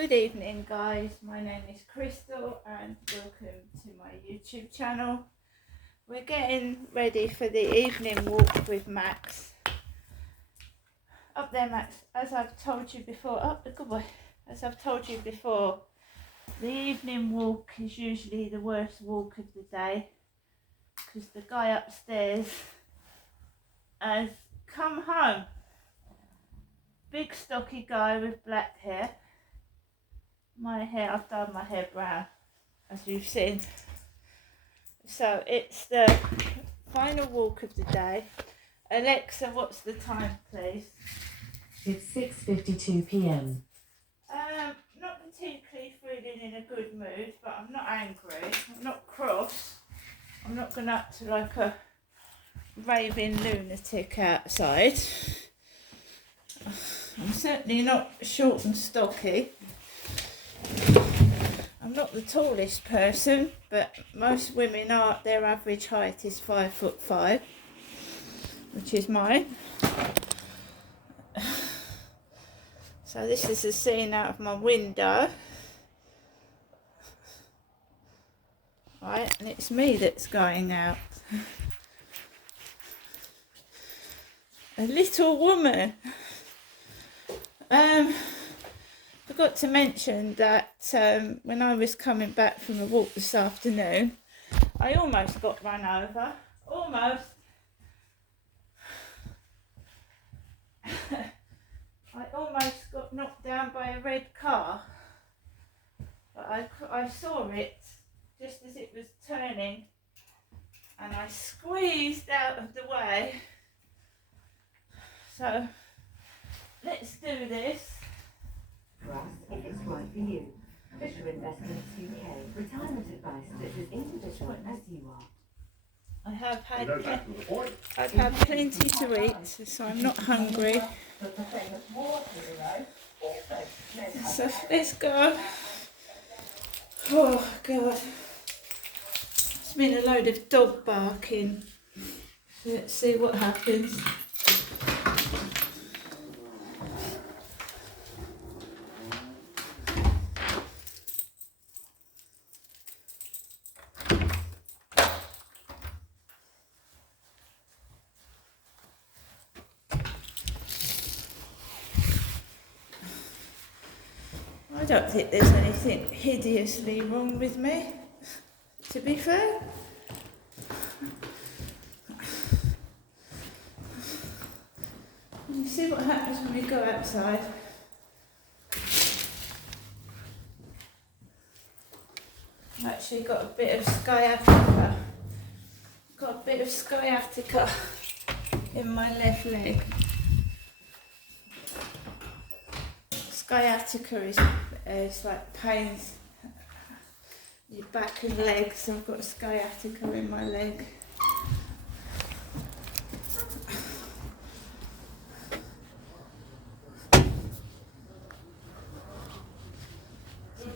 Good evening guys, my name is Crystal and welcome to my YouTube channel. We're getting ready for the evening walk with Max. Up there Max, as I've told you before, up the good boy. As I've told you before, the evening walk is usually the worst walk of the day because the guy upstairs has come home. Big stocky guy with black hair. My hair, I've dyed my hair brown, as you've seen. So it's the final walk of the day. Alexa, what's the time, please? It's 6:52 p.m. Not particularly feeling in a good mood, but I'm not angry. I'm not cross. I'm not going up to like a raving lunatic outside. I'm certainly not short and stocky. I'm not the tallest person, but most women are. Their average height is 5'5", which is mine. So this is the scene out of my window. Right, and it's me that's going out. A little woman. Forgot to mention that when I was coming back from a walk this afternoon, I almost got run over. Almost. I almost got knocked down by a red car. But I saw it just as it was turning and I squeezed out of the way. So let's do this. For us, if it's right for you. Fisher Investments UK. Retirement advice that's as individual as you are. I've had plenty to eat, so I'm not hungry. So let's go. Oh God. It's been a load of dog barking. So let's see what happens. I don't think there's anything hideously wrong with me, to be fair. You see what happens when we go outside. I've actually got a bit of sciatica. Got a bit of sciatica in my left leg. Sciatica is like pains in your back and legs, so I've got sciatica in my leg.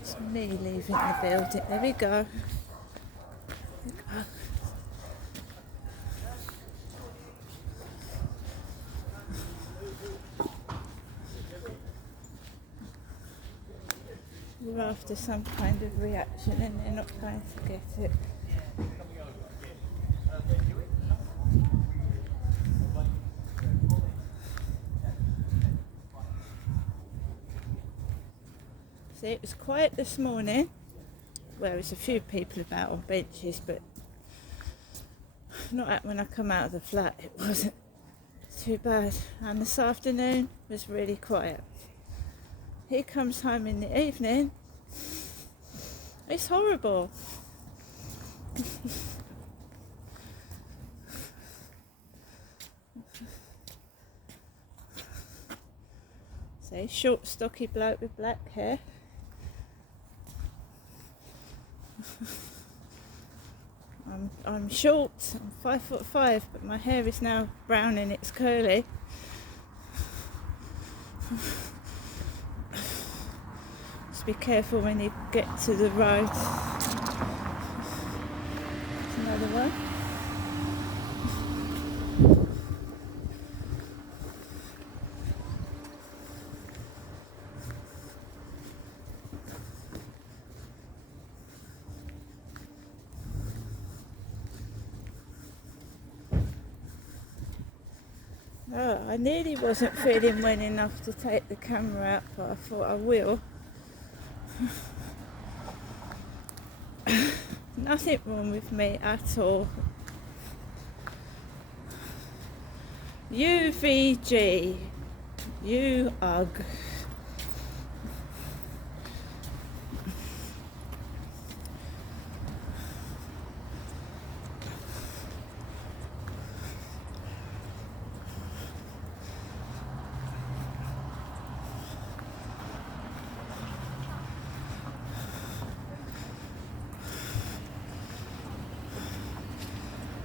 It's me leaving the building. There we go. You're after some kind of reaction and they're not going to get it. See, it was quiet this morning. Well, there was a few people about on benches, but not when I come out of the flat. It wasn't too bad. And this afternoon was really quiet. He comes home in the evening. It's horrible. See, short, stocky bloke with black hair. I'm short. I'm 5'5", but my hair is now brown and it's curly. Just be careful when you get to the road. There's another one. Oh, I nearly wasn't feeling well enough to take the camera out, but I thought I will. Nothing wrong with me at all. UVG. You ugh.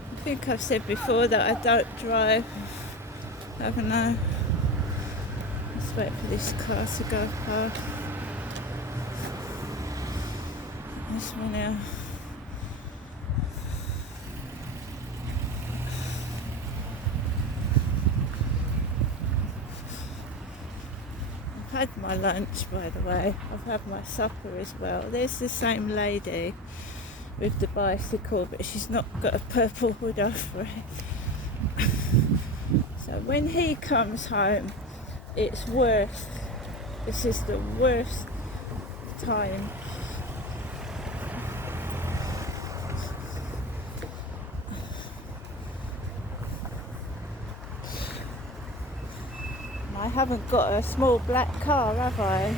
I think I've said before that I don't drive, haven't I? Let's wait for this car to go past. This one here. I've had my lunch, by the way. I've had my supper as well. There's the same lady with the bicycle, but she's not got a purple hood over it. So when he comes home, it's worse. This is the worst time. I haven't got a small black car, have I?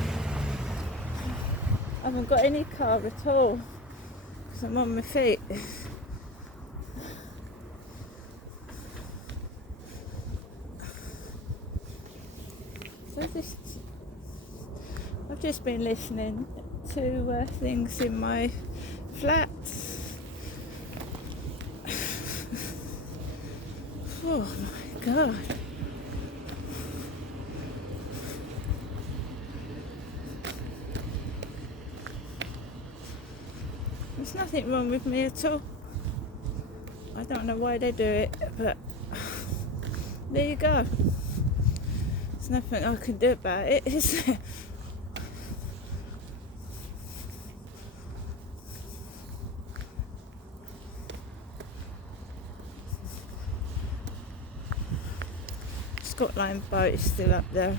I haven't got any car at all, because I'm on my feet. So I've just been listening to things in my flat. Oh my God. There's nothing wrong with me at all. I don't know why they do it, but there you go. There's nothing I can do about it, is there? Scott Line boat is still up there.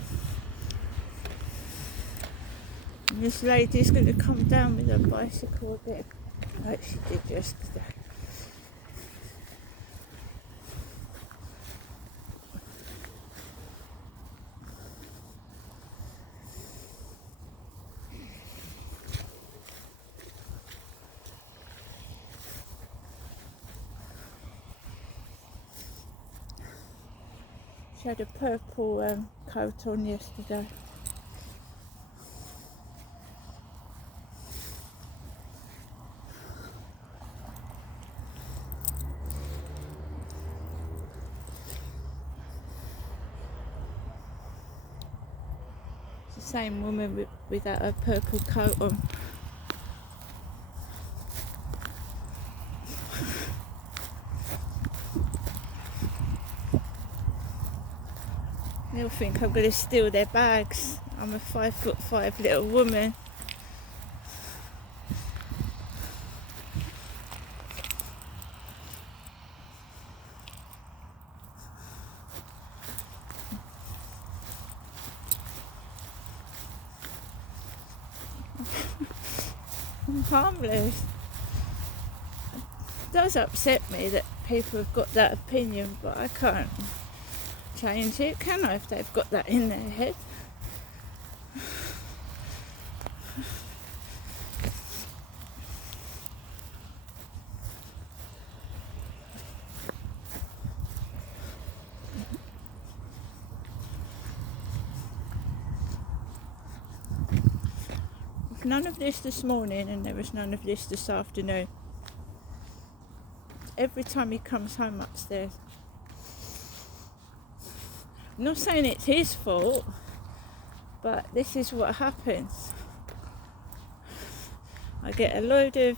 And this lady's going to come down with her bicycle a bit, like she did yesterday. She had a purple coat on yesterday. It's the same woman with that purple coat on. They'll think I'm going to steal their bags. I'm a 5'5" little woman. I'm harmless. It does upset me that people have got that opinion, but I can't change it, can I, if they've got that in their head? There's none of this morning, and there was none of this afternoon. Every time he comes home upstairs. I'm not saying it's his fault, but this is what happens. I get a load of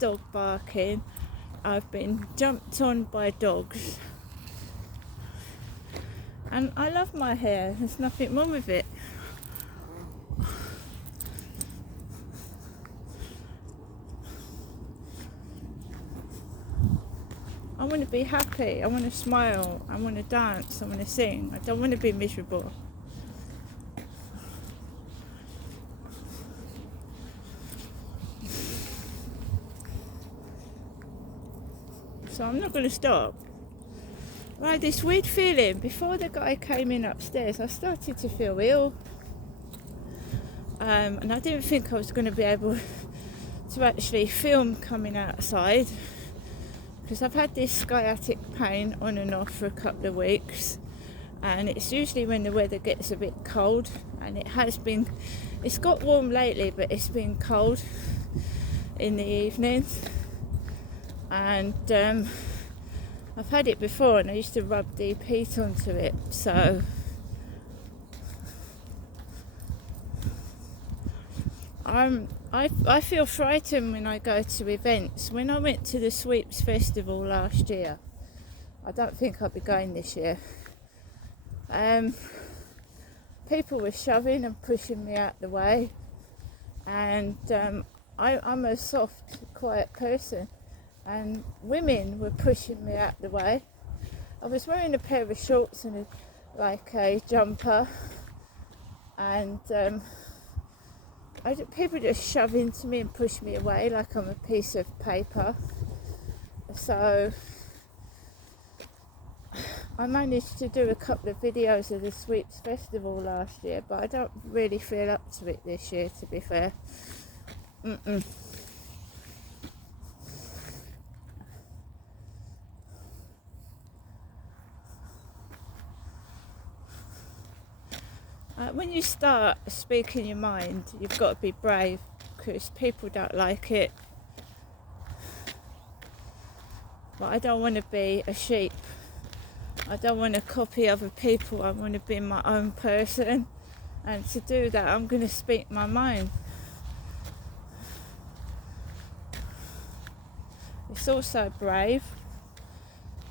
dog barking. I've been jumped on by dogs. And I love my hair. There's nothing wrong with it. I want to be happy. I want to smile. I want to dance. I want to sing. I don't want to be miserable. So I'm not going to stop. I had this weird feeling before the guy came in upstairs. I started to feel ill, and I didn't think I was going to be able to actually film coming outside, because I've had this sciatic pain on and off for a couple of weeks, and it's usually when the weather gets a bit cold, and it's got warm lately, but it's been cold in the evenings. And I've had it before, and I used to rub deep heat onto it, so I feel frightened when I go to events. When I went to the Sweeps Festival last year, I don't think I'll be going this year. People were shoving and pushing me out the way, and I'm a soft, quiet person, and women were pushing me out the way. I was wearing a pair of shorts and a jumper, and people just shove into me and push me away like I'm a piece of paper. So I managed to do a couple of videos of the Sweeps Festival last year, but I don't really feel up to it this year, to be fair. When you start speaking your mind, you've got to be brave, because people don't like it. But I don't want to be a sheep. I don't want to copy other people. I want to be my own person, and to do that I'm going to speak my mind. It's also brave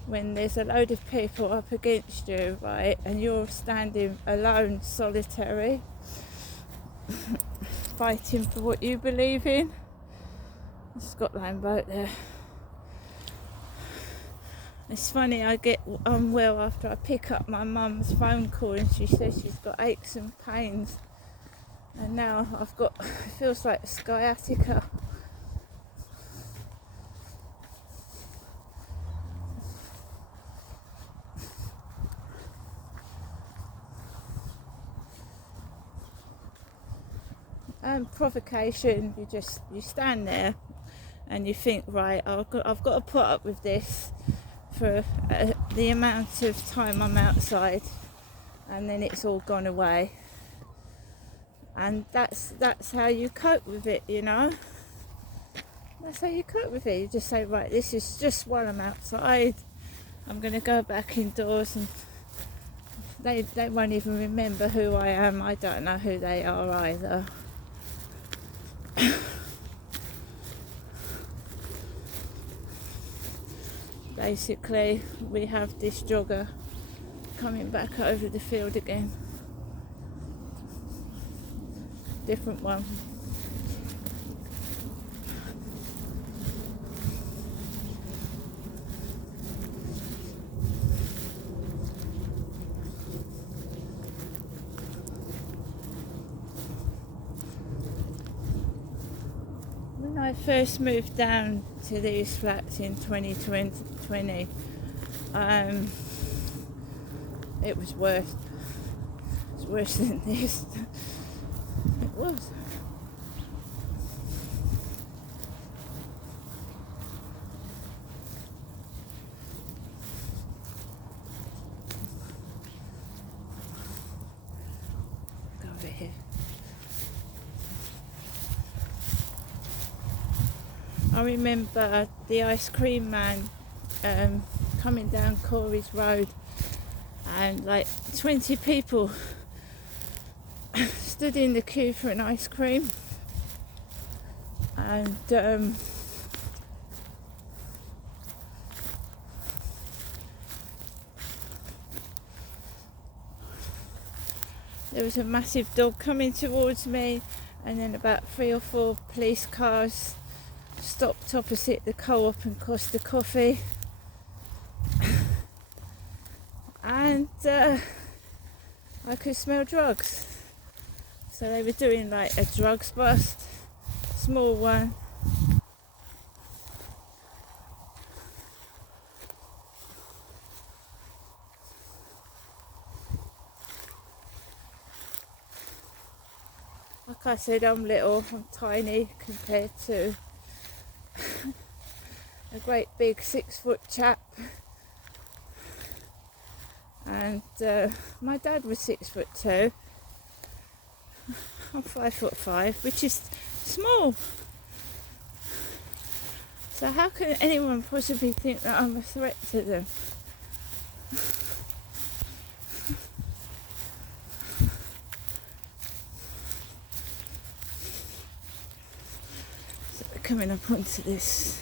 when there's a load of people up against you, right, and you're standing alone, solitary, fighting for what you believe in. It's got Lambo there. It's funny, I get unwell after I pick up my mum's phone call, and she says she's got aches and pains, and now it feels like sciatica. Provocation, you stand there and you think, right, I've got to put up with this for the amount of time I'm outside, and then it's all gone away. And that's how you cope with it, you know. That's how you cope with it. You just say, right, this is just while I'm outside. I'm going to go back indoors, and they won't even remember who I am. I don't know who they are either. Basically, we have this jogger coming back over the field again. Different one. When I first moved down to these flats in 2020, it was worse. It's worse than this. It was. Go over here. I remember the ice cream man coming down Corey's Road, and like 20 people stood in the queue for an ice cream, and there was a massive dog coming towards me, and then about 3 or 4 police cars stopped opposite the Co-op and Costa Coffee, I could smell drugs. So they were doing like a drugs bust, small one. Like I said, I'm little, I'm tiny compared to a great big 6-foot chap. And my dad was 6'2". I'm 5'5", which is small. So how can anyone possibly think that I'm a threat to them? So we're coming up onto this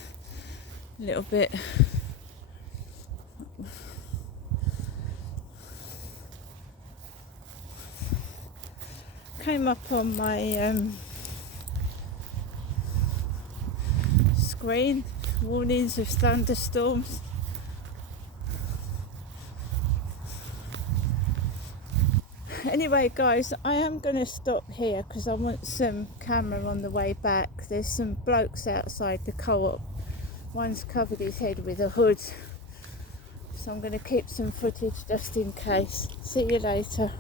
little bit. Came up on my screen, warnings of thunderstorms. Anyway guys, I am going to stop here because I want some camera on the way back. There's some blokes outside the co-op. One's covered his head with a hood, so I'm going to keep some footage just in case. See you later.